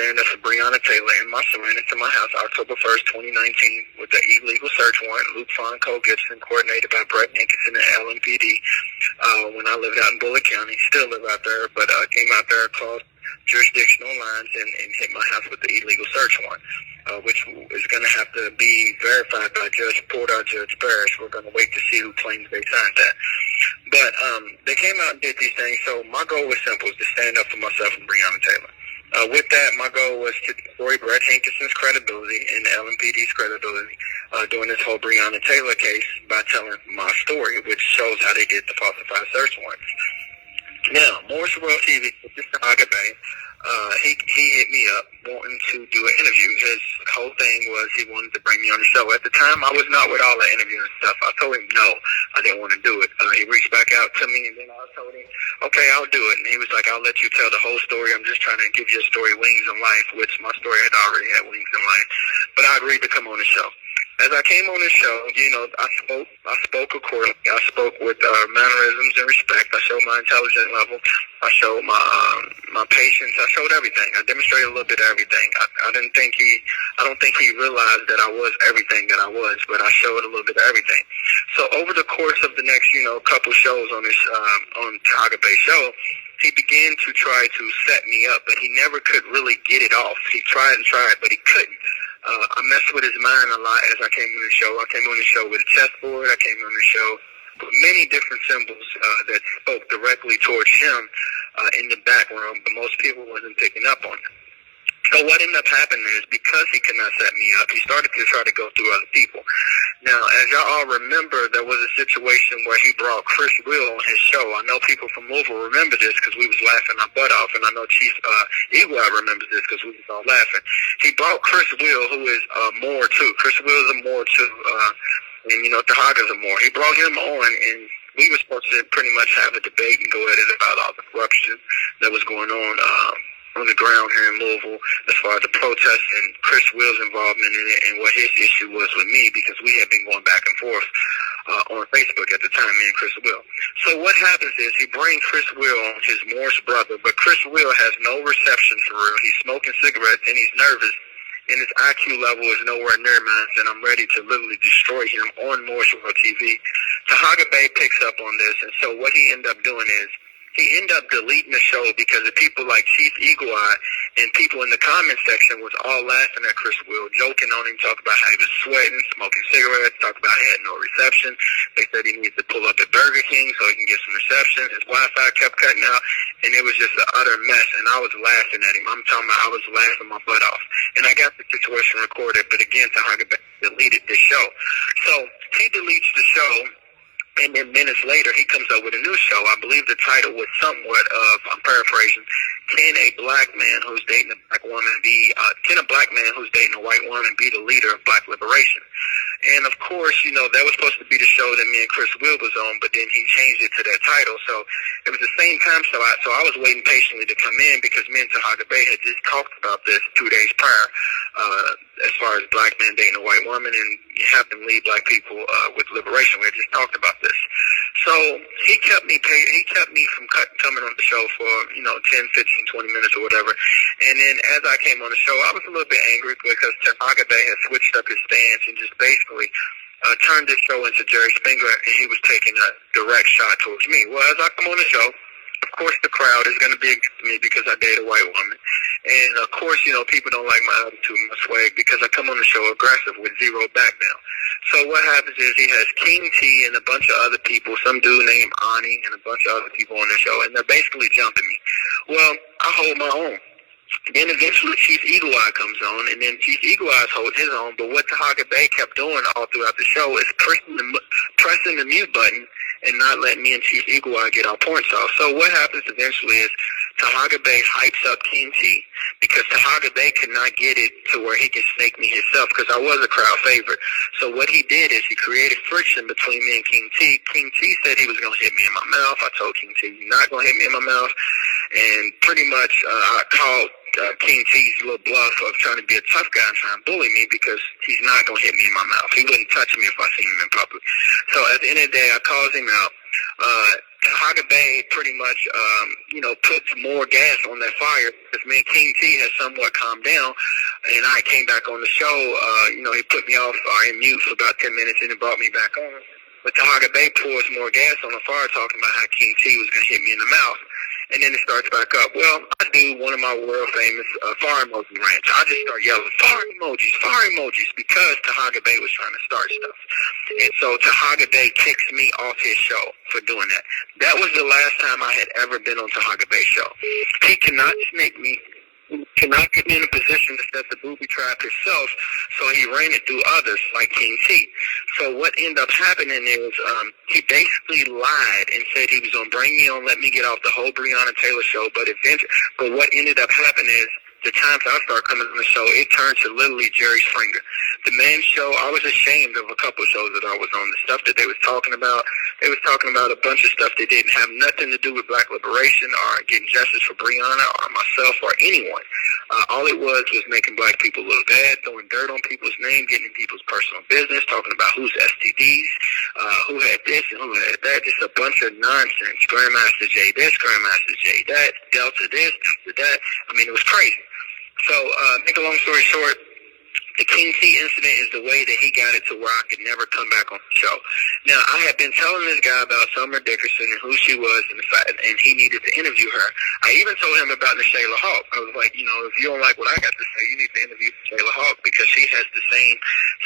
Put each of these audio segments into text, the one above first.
stand up for Breonna Taylor in my surrender to my house October 1st, 2019 with the illegal search warrant, Luke Fonco Gibson, coordinated by Brett Nicholson and LMPD when I lived out in Bullitt County. Still live out there, but came out there across jurisdictional lines and hit my house with the illegal search warrant, which is going to have to be verified by Judge Porter, Judge Barris. We're going to wait to see who claims they signed that. But they came out and did these things, so my goal was simple, was to stand up for myself and Breonna Taylor. With that, my goal was to destroy Brett Hankinson's credibility and LMPD's credibility during this whole Breonna Taylor case by telling my story, which shows how they did the falsified search warrants. Now, Morris World TV, Mr. Agabe, he hit me up wanting to do an interview. His whole thing was he wanted to bring me on the show. At the time, I was not with all the interview and stuff. I told him no, I didn't want to do it. He reached back out to me, and then I told him, okay, I'll do it. And he was like, I'll let you tell the whole story. I'm just trying to give you a story, Wings in Life, which my story had already had wings in life. But I agreed to come on the show. As I came on the show, I spoke accordingly. I spoke with mannerisms and respect. I showed my intelligence level. I showed my patience. I showed everything. I demonstrated a little bit of everything. I don't think he realized that I was everything that I was, but I showed a little bit of everything. So over the course of the next, couple shows on this on Agabe show, he began to try to set me up, but he never could really get it off. He tried and tried, but he couldn't. I messed with his mind a lot as I came on the show. I came on the show with a chessboard. I came on the show with many different symbols that spoke directly towards him in the background, but most people wasn't picking up on it. So what ended up happening is because he could not set me up, he started to try to go through other people. Now, as y'all all remember, there was a situation where he brought Chris Will on his show. I know people from Louisville remember this because we was laughing our butt off, and I know Chief Eagle remembers this because we was all laughing. He brought Chris Will, who is Moore too. Chris Will is a Moore too, and Tahaga's a Moore. He brought him on, and we were supposed to pretty much have a debate and go at it about all the corruption that was going on the ground here in Louisville as far as the protests and Chris Will's involvement in it and what his issue was with me, because we had been going back and forth on Facebook at the time, me and Chris Will. So what happens is he brings Chris Will on, his Morris brother, but Chris Will has no reception for real. He's smoking cigarettes and he's nervous, and his IQ level is nowhere near mine, and I'm ready to literally destroy him on Morris World TV. Tahaga Bay picks up on this, and so what he ended up doing is he ended up deleting the show because of people like Chief Eagle Eye and people in the comment section was all laughing at Chris Will, joking on him, talking about how he was sweating, smoking cigarettes, talking about he had no reception. They said he needs to pull up at Burger King so he can get some reception. His Wi-Fi kept cutting out, and it was just an utter mess, and I was laughing at him. I'm talking about I was laughing my butt off. And I got the situation recorded, but again, Tahaga deleted the show. So he deletes the show. And then minutes later, he comes up with a new show. I believe the title was somewhat of, I'm paraphrasing, can a black man who's dating a black woman can a black man who's dating a white woman be the leader of black liberation? And of course, that was supposed to be the show that me and Chris Will was on, but then he changed it to that title. So it was the same time so I was waiting patiently to come in because me and Tahaga Bay had just talked about this 2 days prior, as far as black men dating a white woman and having to lead black people with liberation. We had just talked about this. So he kept me from coming on the show for 10, 15, 20 minutes or whatever. And then as I came on the show, I was a little bit angry because Tahaga Bay had switched up his stance and just basically turned this show into Jerry Springer, and he was taking a direct shot towards me. Well, as I come on the show, of course the crowd is going to be against me because I date a white woman. And of course, people don't like my attitude, my swag, because I come on the show aggressive with zero back down. So what happens is he has King T and a bunch of other people, some dude named Ani and a bunch of other people on the show, and they're basically jumping me. Well, I hold my own. Then eventually Chief Eagle Eye comes on, and then Chief Eagle Eye's holding his own, but what Tahaga Bay kept doing all throughout the show is pressing the mute button and not letting me and Chief Eagle Eye get our points off. So what happens eventually is Tahaga Bay hypes up King T because Tahaga Bay could not get it to where he could snake me himself because I was a crowd favorite. So what he did is he created friction between me and King T. King T said he was going to hit me in my mouth. I told King T, you're not going to hit me in my mouth. And pretty much I called King T's little bluff of trying to be a tough guy and trying to bully me because he's not going to hit me in my mouth. He wouldn't touch me if I seen him in public. So at the end of the day, I calls him out. Tahaga Bay pretty much, puts more gas on that fire because me and King T had somewhat calmed down, and I came back on the show. He put me off in mute for about 10 minutes and then brought me back on. But Tahaga Bay pours more gas on the fire, talking about how King T was going to hit me in the mouth. And then it starts back up. Well, I do one of my world famous fire emoji rants. I just start yelling, fire emojis, because Tahaga Bay was trying to start stuff. And so Tahaga Bay kicks me off his show for doing that. That was the last time I had ever been on Tahaga Bay's show. He cannot snake me. He cannot get me in a position to set the booby trap himself, so he ran it through others like King T. So what ended up happening is he basically lied and said he was going to bring me on, let me get off the whole Breonna Taylor show. But what ended up happening is the times I started coming on the show, it turned to literally Jerry Springer. The main show, I was ashamed of a couple of shows that I was on. The stuff that they was talking about a bunch of stuff that didn't have nothing to do with black liberation or getting justice for Breonna or myself or anyone. All it was making black people look bad, throwing dirt on people's name, getting in people's personal business, talking about who's STDs, who had this and who had that, just a bunch of nonsense. Grandmaster J this, Grandmaster J that, Delta this, Delta that. I mean, it was crazy. So, make a long story short, the King T incident is the way that he got it to where I could never come back on the show. Now, I had been telling this guy about Summer Dickerson and who she was and he needed to interview her. I even told him about Shayla Hawk. I was like, if you don't like what I got to say, you need to interview Shayla Hawk because she has the same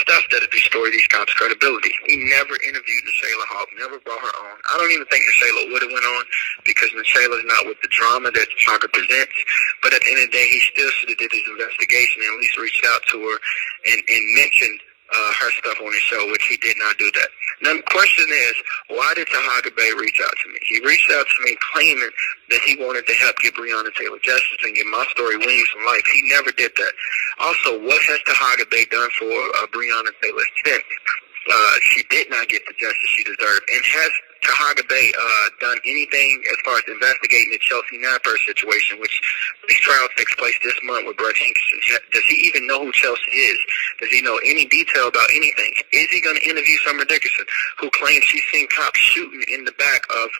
stuff that'll destroy these cops' credibility. He never interviewed Shayla Hawk, never brought her on. I don't even think Shayla would have went on because Shayla's not with the drama that Shaka presents. But at the end of the day, he still should have did his investigation and at least reached out to her and mentioned her stuff on his show, which he did not do that. Now, the question is, why did Tahaga Bay reach out to me? He reached out to me claiming that he wanted to help get Breonna Taylor justice and give my story wings from life. He never did that. Also, what has Tahaga Bay done for Breonna Taylor since? She did not get the justice she deserved. And has Tahaga Bay done anything as far as investigating the Chelsea Napper situation, which this trial takes place this month with Brett Hankerson? Does he even know who Chelsea is? Does he know any detail about anything? Is he going to interview Summer Dickerson, who claims she's seen cops shooting in the back of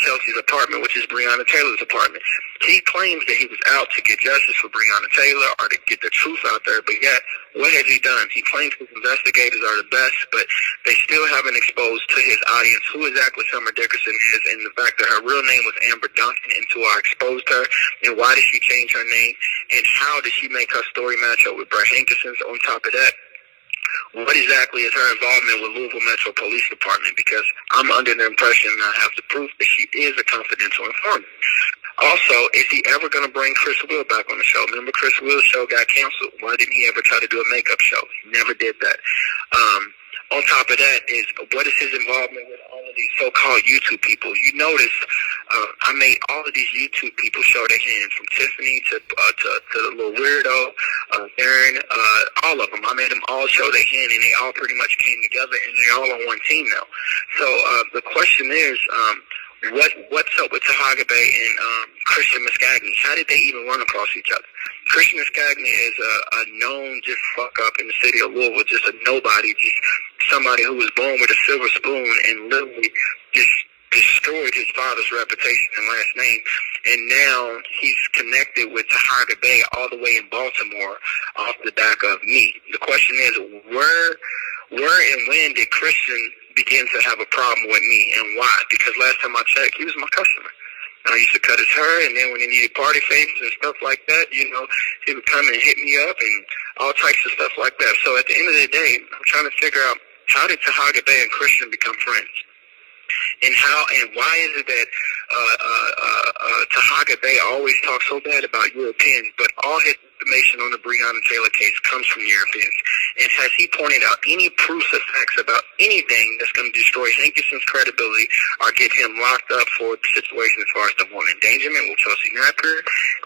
Chelsea's apartment, which is Breonna Taylor's apartment? He claims that he was out to get justice for Breonna Taylor or to get the truth out there, but yet, what has he done? He claims his investigators are the best, but they still haven't exposed to his audience who exactly Summer Dickerson is and the fact that her real name was Amber Duncan until I exposed her, and why did she change her name, and how did she make her story match up with Brett Hankerson's? On top of that, what exactly is her involvement with Louisville Metro Police Department? Because I'm under the impression, and I have the proof, that she is a confidential informant. Also, is he ever going to bring Chris Will back on the show? Remember, Chris Will's show got canceled. Why didn't he ever try to do a makeup show? He never did that. On top of that is, what is his involvement with all of these so-called YouTube people? You notice I made all of these YouTube people show their hand, from Tiffany to the little weirdo, Darren, all of them. I made them all show their hand, and they all pretty much came together, and they're all on one team now. So the question is, what's up with Tahaga Bay and Christian Muscagni? How did they even run across each other? Christian Muscagni is a known just fuck up in the city of Louisville, just a nobody, just somebody who was born with a silver spoon and literally just destroyed his father's reputation and last name. And now he's connected with Tahaga Bay all the way in Baltimore off the back of me. The question is, where and when did Christian begin to have a problem with me, and why? Because last time I checked, he was my customer. I used to cut his hair, and then when he needed party favors and stuff like that, he would come and hit me up and all types of stuff like that. So at the end of the day, I'm trying to figure out, how did Tahaga Bay and Christian become friends? And why is it that Tahaga Bay always talks so bad about Europeans, but all his information on the Breonna Taylor case comes from Europeans? And has he pointed out any proofs or facts about anything that's going to destroy Hankerson's credibility or get him locked up for the situation as far as the one endangerment with Chelsea Napper?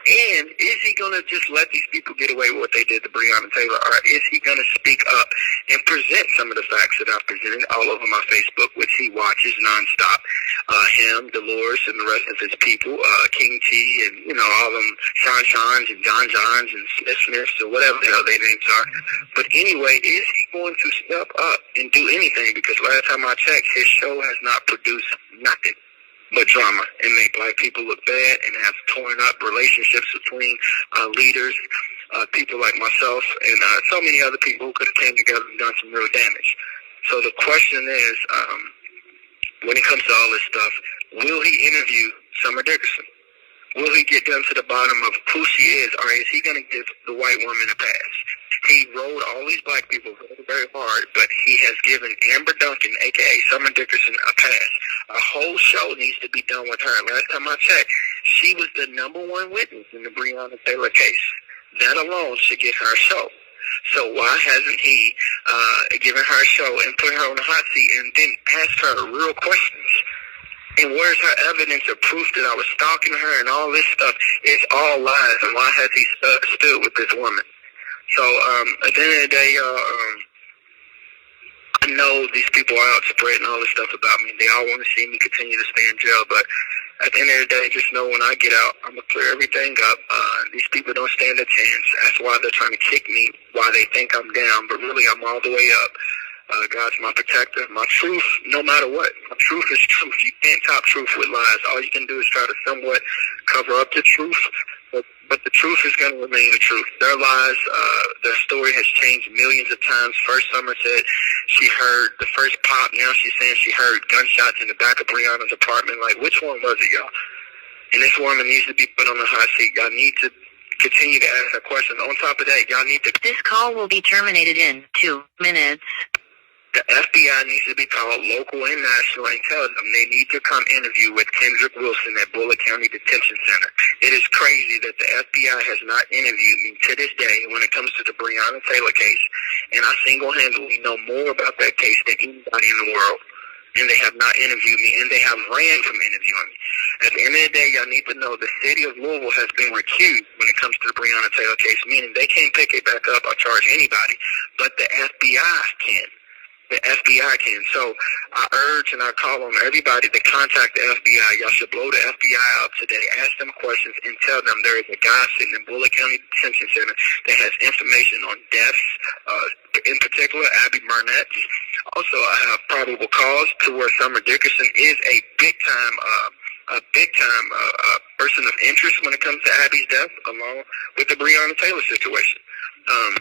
And is he going to just let these people get away with what they did to Breonna Taylor, or is he going to speak up and present some of the facts that I've presented all over my Facebook, which he watches nonstop? Him, Dolores, and the rest of his people, King T, and all them Sean and John Johns and Smiths or whatever the hell their names are. But anyway, is he going to step up and do anything? Because last time I checked, his show has not produced nothing. but drama, and make black people look bad, and have torn up relationships between leaders, people like myself, and so many other people who could have came together and done some real damage. So the question is, when it comes to all this stuff, will he interview Summer Dickerson? Will he get down to the bottom of who she is, or is he going to give the white woman a pass? He rode all these black people very, very hard, but he has given Amber Duncan, a.k.a. Summer Dickerson, a pass. A whole show needs to be done with her. Last time I checked, she was the #1 witness in the Breonna Taylor case. That alone should get her a show. So why hasn't he given her a show and put her on the hot seat and then asked her real questions? And where's her evidence or proof that I was stalking her and all this stuff? It's all lies. And why has he stood with this woman? So at the end of the day, I know these people are out spreading all this stuff about me. They all want to see me continue to stay in jail. But at the end of the day, just know when I get out, I'm going to clear everything up. These people don't stand a chance. That's why they're trying to kick me, why they think I'm down. But really, I'm all the way up. God's my protector. My truth, no matter what. My truth is truth. You can't top truth with lies. All you can do is try to somewhat cover up the truth. But the truth is going to remain the truth. Their lies, their story has changed millions of times. First, Summer said she heard the first pop. Now she's saying she heard gunshots in the back of Breonna's apartment. Like, which one was it, y'all? And this woman needs to be put on the hot seat. Y'all need to continue to ask her questions. On top of that, y'all need to... This call will be terminated in 2 minutes. The FBI needs to be called, local and national, and tell them they need to come interview with Kendrick Wilson at Bullitt County Detention Center. It is crazy that the FBI has not interviewed me to this day when it comes to the Breonna Taylor case. And I single-handedly know more about that case than anybody in the world. And they have not interviewed me, and they have ran from interviewing me. At the end of the day, y'all need to know the city of Louisville has been recused when it comes to the Breonna Taylor case, meaning they can't pick it back up or charge anybody, but the FBI can. The FBI can. So I urge and I call on everybody to contact the FBI. Y'all should blow the FBI up today. Ask them questions and tell them there is a guy sitting in Bullitt County Detention Center that has information on deaths, in particular Abby Burnett. Also, I have probable cause to where Summer Dickerson is a big time person of interest when it comes to Abby's death, along with the Breonna Taylor situation.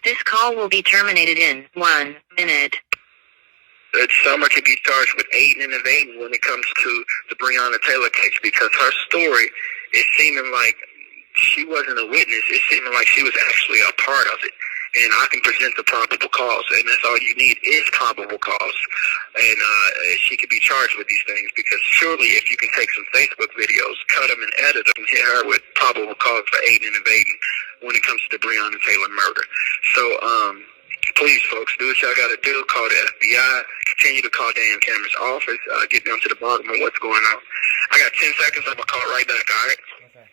This call will be terminated in 1 minute. That Summer could be charged with aiding and evading when it comes to the Breonna Taylor case, because her story is seeming like she wasn't a witness. It's seeming like she was actually a part of it. And I can present the probable cause, and that's all you need is probable cause. And she could be charged with these things, because surely if you can take some Facebook videos, cut them and edit them, and hit her with probable cause for aiding and evading when it comes to the Breonna Taylor murder. So, please, folks, do what y'all got to do. Call the FBI. Continue to call Dan Cameron's office. Get down to the bottom of what's going on. I got 10 seconds. I'm going to call right back, all right? Okay.